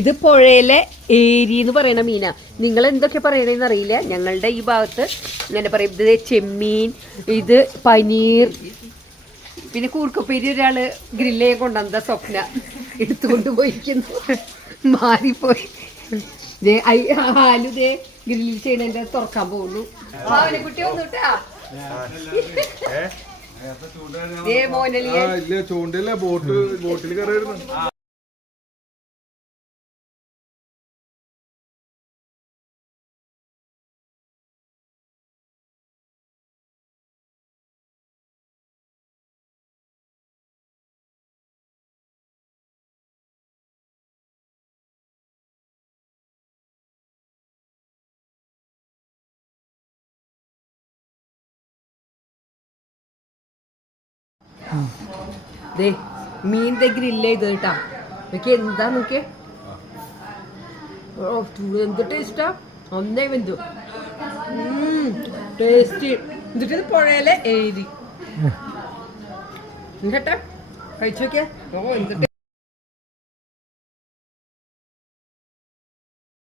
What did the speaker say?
ഇത് പുഴയിലെ ഏരി എന്ന് പറയുന്ന മീനാ. നിങ്ങൾ എന്തൊക്കെ പറയണെന്ന് അറിയില്ല. ഞങ്ങളുടെ ഈ ഭാഗത്ത് ഇങ്ങനെ പറയും. ഇത് ചെമ്മീൻ, ഇത് പനീർ, പിന്നെ കൂർക്കപ്പേരി ഒരാള് ഗ്രില്ലേ കൊണ്ടുവന്ന സ്വപ്ന എടുത്തുകൊണ്ട് പോയിരിക്കുന്നു. മാറിപ്പോയി. ആലു ദേ ഗ്രില്ല് ചെയ്യണതിന്റെ തുറക്കാൻ പോകുന്നു. കുട്ടി വന്നുട്ടാ. ചൂണ്ടല്ല ബോട്ടിൽ കയറായിരുന്നു. മീൻ ഗ്രില്ല ചെയ്ത് കേട്ടാ. നോക്കി എന്താ നോക്കിയേ. എന്ത് ടേസ്റ്റാ. ഒന്നേ വെന്തു. ടേസ്റ്റ്. എന്നിട്ട് പുഴയിലെ ഏരി കേട്ടാ കഴിച്ചു നോക്കിയാ. എന്ത്